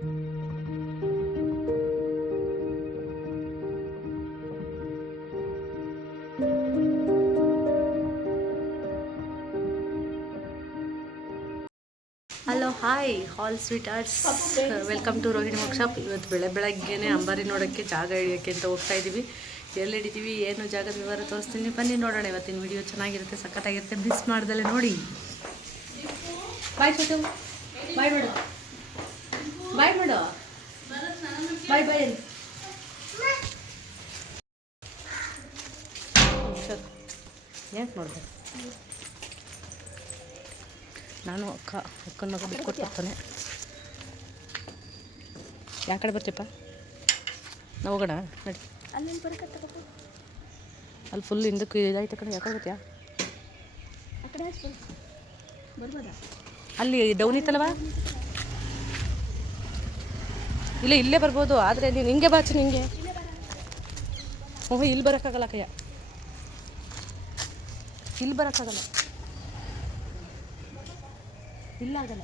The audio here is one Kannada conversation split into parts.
Hello hi all sweethearts, welcome to Rohini workshop. ಇವತ್ತು ಬೆಳಗ್ಗೆನೇ ಅಂಬಾರಿ ನೋಡೋಕ್ಕೆ ಜಾಗ ಹಿಡಿಯೋಕ್ಕೆ ಅಂತ ಹೋಗ್ತಾ ಇದ್ದೀವಿ. ಎಲ್ಲಿ ಹಿಡಿತೀವಿ, ಏನು ಜಾಗದ ವಿವರ ತೋರಿಸ್ತೀನಿ, ಬನ್ನಿ ನೋಡೋಣ. ಇವತ್ತಿನ ವಿಡಿಯೋ ಚೆನ್ನಾಗಿರುತ್ತೆ, ಸಖತ್ತಾಗಿರುತ್ತೆ, ಮಿಸ್ ಮಾಡ್ದಲ್ಲೇ ನೋಡಿ. ಬಾಯ್ ಚೋಟು, ಬಾಯ್ ಮಾಡು, ಬಾಯ್ ಮಾಡು, ಬಾಯ್ ಬಾಯ್ ಅಂತ ಯಾಕೆ ನೋಡಿದೆ. ನಾನು ಅಕ್ಕನ ಮಗ ಬಿಟ್ಕೊಟ್ಟು ಬರ್ತಾನೆ. ಯಾವ ಕಡೆ ಬರ್ತೀಪ್ಪ, ನಾವು ಹೋಗೋಣ ನಡಿ. ಅಲ್ಲಿ ಫುಲ್ ಹಿಂದಕ್ಕೆ ಇದಾಯ್ತು ಕಡೆ. ಯಾವ ಕಡೆ ಬರ್ತೀಯಾ? ಅಲ್ಲಿ ಡೌನ್ ಇತ್ತಲ್ವ, ಇಲ್ಲ ಇಲ್ಲೇ ಬರ್ಬೋದು. ಆದರೆ ನೀನು ಹಿಂಗೆ ಬಾಚು, ನಿಂಗೆ ಇಲ್ಲಿ ಬರೋಕ್ಕಾಗಲ್ಲ ಕಯ್ಯ, ಇಲ್ಲಿ ಬರೋಕ್ಕಾಗಲ್ಲ, ಇಲ್ಲ ಆಗಲ್ಲ.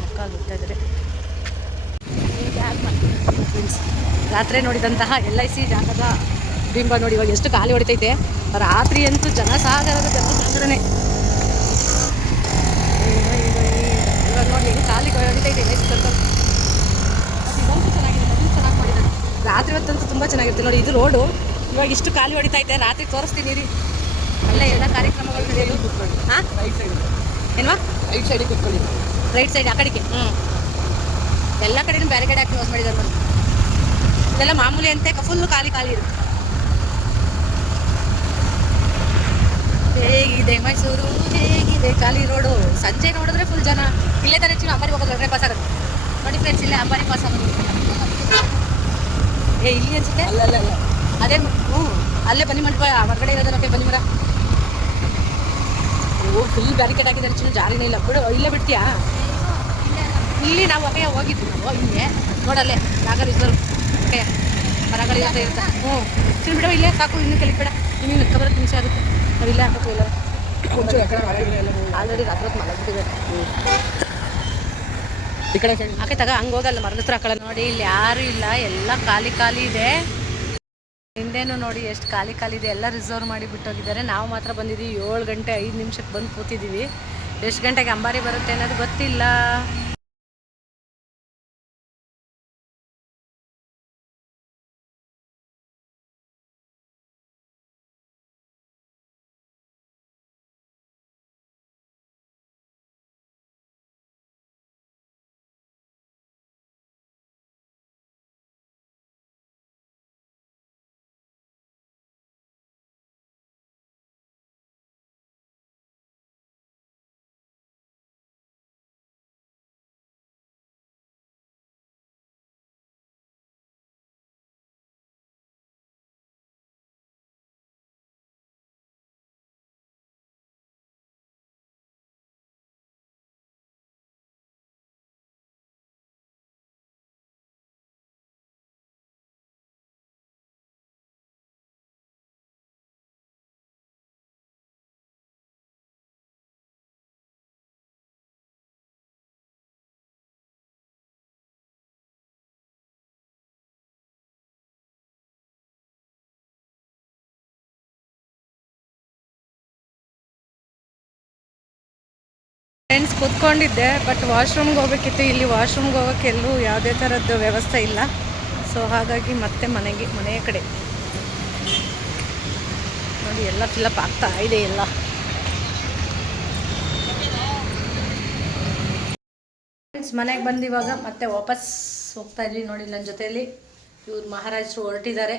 ಮಕ್ಕಳು ಬಿಡ್ತಾ ಇದ್ದಾರೆ. ರಾತ್ರಿ ನೋಡಿದಂತಹ LIC ಜಾಗದ ಬಿಂಬ ನೋಡಿ ಇವಾಗ ಎಷ್ಟು ಖಾಲಿ ಹೊಡಿತೈತೆ. ರಾತ್ರಿ ಅಂತೂ ಜನಸಾಗರದ ಜನಸಾಗರನೇ. ಇವಾಗ ನೋಡಿ ಹೆಂಗೆ ಖಾಲಿ ಹೊಡಿತೈತೆ LIC ಸರ್ಕಲ್. ಇದಂತೂ ಚೆನ್ನಾಗಿದೆ, ಮೊದಲು ಚೆನ್ನಾಗಿ ಮಾಡಿದ್ದಾರೆ. ರಾತ್ರಿ ಹೊತ್ತಂತೂ ತುಂಬ ಚೆನ್ನಾಗಿರುತ್ತೆ ನೋಡಿ. ಇದು ರೋಡು ಇವಾಗ ಇಷ್ಟು ಖಾಲಿ ಹೊಡಿತೈತೆ. ರಾತ್ರಿ ತೋರಿಸ್ತೀನಿ ರೀ, ಅಲ್ಲೇ ಎಲ್ಲ ಕಾರ್ಯಕ್ರಮಗಳು ನಡೆಯಲು. ಹಾಂ ಏನ್ವಾ, ರೈಟ್ ಸೈಡಿಗೆ ಕೂತ್ಕೊಳ್ಳಿ, ರೈಟ್ ಸೈಡ್ ಆ ಕಡೆಗೆ. ಎಲ್ಲ ಕಡೆಯೂ ಬ್ಯಾರಿಕೇಡ್ ಹಾಕಿ ಯೂಸ್ ಮಾಡಿದ್ದಾರೆ ನೋಡಿ. ಇದೆಲ್ಲ ಮಾಮೂಲಿ ಅಂತೆ, ಫುಲ್ಲು ಖಾಲಿ ಇರುತ್ತೆ. ಹೇಗಿದೆ ಮೈಸೂರು, ಹೇಗಿದೆ ಖಾಲಿ ರೋಡು. ಸಂಜೆ ನೋಡಿದ್ರೆ ಫುಲ್ ಜನ. ಇಲ್ಲೇ ತಾನೇ ಹೆಚ್ಚು ಅಂಬಾರಿ ಹೋಗೋದು, ದೊಡ್ಡ ಪಾಸ್ ಆಗುತ್ತೆ ನೋಡಿ ಫ್ರೆಂಡ್ಸ್. ಇಲ್ಲೇ ಅಂಬಾರಿ ಪಾಸ್ ಆಗೋದು. ಇಲ್ಲಿ ಅನ್ಸುತ್ತೆ, ಅದೇ ಅಲ್ಲೇ ಬನ್ನಿ ಮಂಟಪ ಹೊರಗಡೆ ಇರೋದು ನಮಗೆ ಬನ್ನಿ ಮರ. ಫುಲ್ ಬ್ಯಾರಿಕೇಡ್ ಹಾಕಿದ್ದಾರೆ, ಚಿನ್ನ ಜಾರಿನೇ ಇಲ್ಲ ಬಿಡು. ಇಲ್ಲೇ ಬಿಡ್ತೀಯಾ? ಇಲ್ಲಿ ನಾವು ಅಕಯ್ಯ ಹೋಗಿದ್ವಿ, ನಾವು ಹಿಂಗೆ ನೋಡಲ್ಲೇ ಜಾಗ ರಿಸರ್ವ್ ಅಕಯ್ಯ ಮರಗಳು ಇರುತ್ತೆ. ಚಿನ್ನ ಬಿಡೋ ಇಲ್ಲೇ ಸಾಕು, ಇನ್ನೂ ಕೆಳಗೆ ಬೇಡ. ಇನ್ನೂ ಬರೋದು ನಿಮಿಷ ಆಗುತ್ತೆ. ನಾವು ಇಲ್ಲೇ ಹಾಕಬೇಕು. ಇಲ್ಲ ಆಲ್ರೆಡಿ ರಾತ್ರಿ ಹೊತ್ತು ಮಲಗ್ಬಿಟ್ಟಿದ್ದಾರೆ. ಈ ಕಡೆ ಆಕೆ ತಗ ಹಂಗೆ ಹೋಗಲ್ಲ, ಮರದ ಹತ್ರ ಹಾಕಲ್ಲ ನೋಡಿ. ಇಲ್ಲಿ ಯಾರೂ ಇಲ್ಲ, ಎಲ್ಲ ಖಾಲಿ ಇದೆ. ಹಿಂದೇನು ನೋಡಿ ಎಷ್ಟು ಖಾಲಿ ಇದೆ, ಎಲ್ಲ ರಿಸರ್ವ್ ಮಾಡಿ ಬಿಟ್ಟೋಗಿದ್ದಾರೆ. ನಾವು ಮಾತ್ರ ಬಂದಿದ್ದೀವಿ 7 ಗಂಟೆ 5 ನಿಮಿಷಕ್ಕೆ ಬಂದು ಕೂತಿದ್ದೀವಿ. ಎಷ್ಟು ಗಂಟೆಗೆ ಅಂಬಾರಿ ಬರುತ್ತೆ ಅನ್ನೋದು ಗೊತ್ತಿಲ್ಲ. ಫ್ರೆಂಡ್ಸ್ ಕೂತ್ಕೊಂಡಿದ್ದೆ, ಬಟ್ ವಾಶ್ರೂಮ್ಗೆ ಹೋಗ್ಬೇಕಿತ್ತು. ಇಲ್ಲಿ ವಾಶ್ರೂಮ್ಗೆ ಹೋಗೋಕ್ಕೆ ಎಲ್ಲೂ ಯಾವುದೇ ಥರದ್ದು ವ್ಯವಸ್ಥೆ ಇಲ್ಲ. ಸೊ ಹಾಗಾಗಿ ಮತ್ತೆ ಮನೆಯ ಕಡೆ ನೋಡಿ ಎಲ್ಲ ಫಿಲಪ್ ಆಗ್ತಾ ಇದೆ ಎಲ್ಲ. ಫ್ರೆಂಡ್ಸ್ ಮನೆಗೆ ಬಂದು ಇವಾಗ ಮತ್ತೆ ವಾಪಸ್ ಹೋಗ್ತಾ ಇದ್ವಿ ನೋಡಿ. ನನ್ನ ಜೊತೆಯಲ್ಲಿ ಇವ್ರು ಮಹಾರಾಜರು ಹೊರಟಿದ್ದಾರೆ.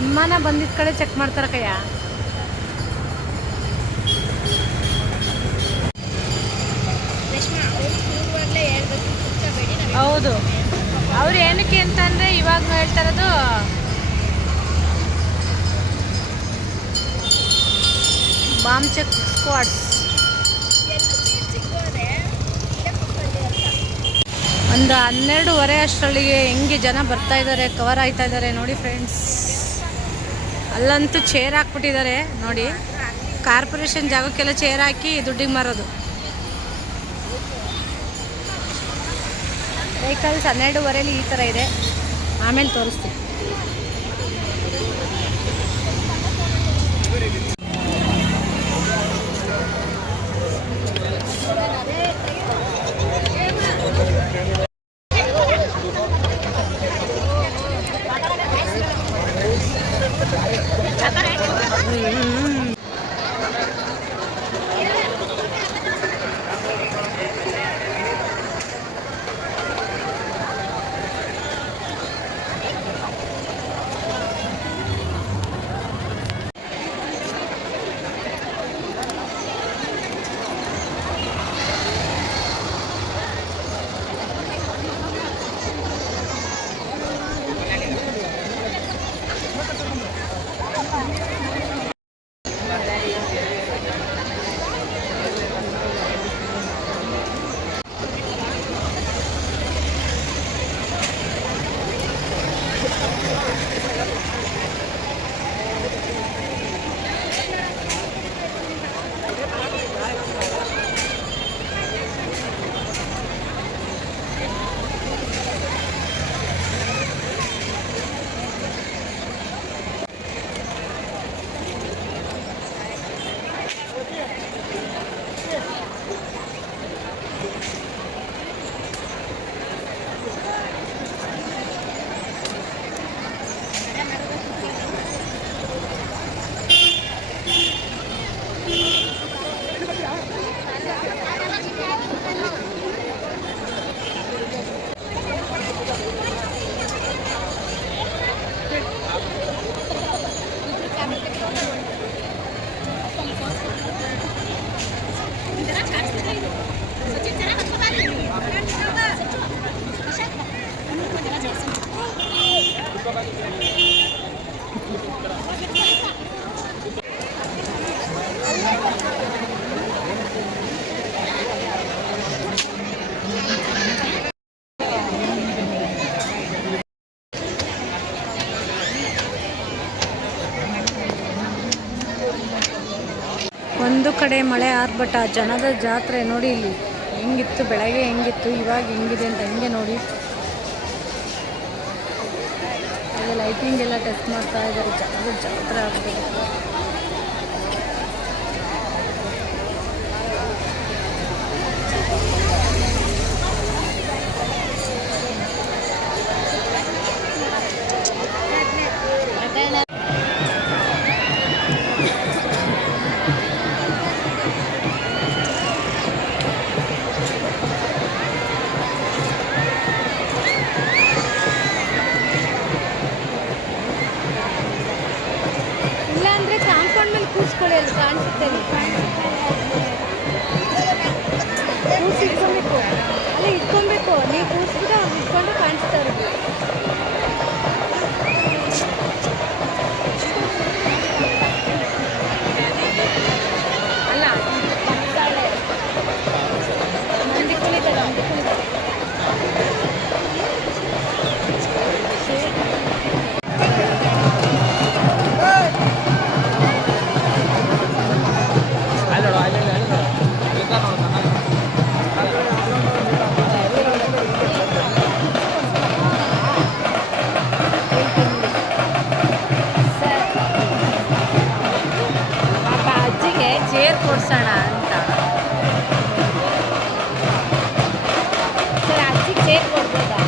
ಅನುಮಾನ ಬಂದಿದ್ದ ಕಡೆ ಚೆಕ್ ಮಾಡ್ತಾರ ಕಯ್ಯ. ರೇಷ್ಮಾ ಹೇಳ್ಬೇಕು ಹೌದು, ಅವ್ರು ಏನಕ್ಕೆ ಅಂತಂದರೆ ಇವಾಗ ಹೇಳ್ತಾ ಇರೋದು ಬಾಂಬ್ ಚೆಕ್ ಸ್ಕ್ವಾಡ್ಸ್. ಒಂದು 12:30 ಅಷ್ಟರೊಳಗೆ ಹೆಂಗೆ ಜನ ಬರ್ತಾ ಇದ್ದಾರೆ, ಕವರ್ ಆಯ್ತಾ ಇದ್ದಾರೆ ನೋಡಿ ಫ್ರೆಂಡ್ಸ್. ಅಲ್ಲಂತೂ ಚೇರ್ ಹಾಕ್ಬಿಟ್ಟಿದ್ದಾರೆ ನೋಡಿ, ಕಾರ್ಪೊರೇಷನ್ ಜಾಗಕ್ಕೆಲ್ಲ ಚೇರ್ ಹಾಕಿ ದುಡ್ಡಿಗೆ ಮಾರೋದು. ವೆಹಿಕಲ್ಸ್ 12:30 ಈ ಥರ ಇದೆ, ಆಮೇಲೆ ತೋರಿಸ್ತೀನಿ. ಒಂದು ಕಡೆ ಮಳೆ ಆರ್ಭಟ, ಜನದ ಜಾತ್ರೆ ನೋಡಿ. ಇಲ್ಲಿ ಹೆಂಗಿತ್ತು ಬೆಳಗ್ಗೆ, ಹೆಂಗಿತ್ತು ಇವಾಗ ಹೆಂಗಿದೆ ಅಂತ ಹೆಂಗೆ ನೋಡಿ. ಹಾಗೆ ಲೈಟಿಂಗ್ ಎಲ್ಲ ಟೆಸ್ಟ್ ಮಾಡ್ತಾ ಇದ್ದಾರೆ, ಜನದ ಜಾತ್ರೆ ಆಗ್ತದೆ. ಇಲ್ಲಾಂದರೆ ಕಾಂಪೌಂಡ್ ಮೇಲೆ ಕೂರಿಸ್ಕೊಳ್ಳಿ, ಅಲ್ಲಿ ಕಾಣಿಸುತ್ತೆ. ಕೂರ್ಸಿ ಇಟ್ಕೊಬೇಕು, ಅಲ್ಲ ಇಟ್ಕೊಬೇಕು, ನೀವು ಕೂರಿಸ್ಬಿಟ್ಟು ಅವ್ರು ಇಟ್ಕೊಂಡು ಕಾಣಿಸ್ತಾರೆ. ಅಲ್ಲ ಮಂದಿ ಕುಳಿತದೆ, ಮಂದಿ ಕುಳಿತದೆ. ಚೇರ್ ಕೊಡ್ಸೋಣ ಅಂತ ಸರ್, ಅಜ್ಜಿಗೆ ಚೇರ್ ಕೊಡ್ಬೋದಾ?